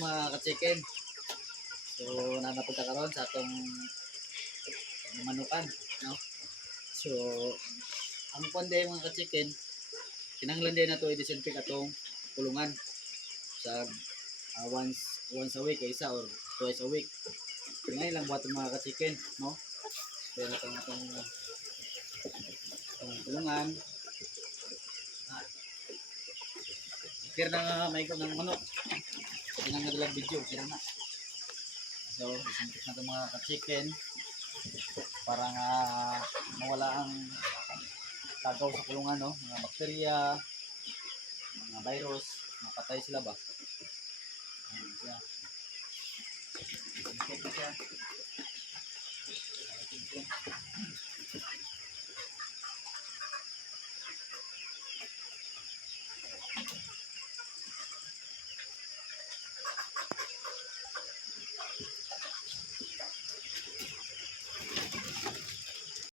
mga ka-chicken. So nanapunta karon sa atong manukan, no? So ang ponde mga ka-chicken, kinahanglan din nato i-disinfect atong kulungan sa once a week isa or twice a week. Ngayon lang buhat mga ka-chicken, no? So atong kulungan. Kaya na nga may ng manok. Kasi nang naglag video, kaya na. So, disinfect na ito mga ka-chicken para nga mawala ang tagaw sa kulungan, no? Mga bakterya, mga virus, mapatay sila ba? Ayan siya. Disinfect na siya.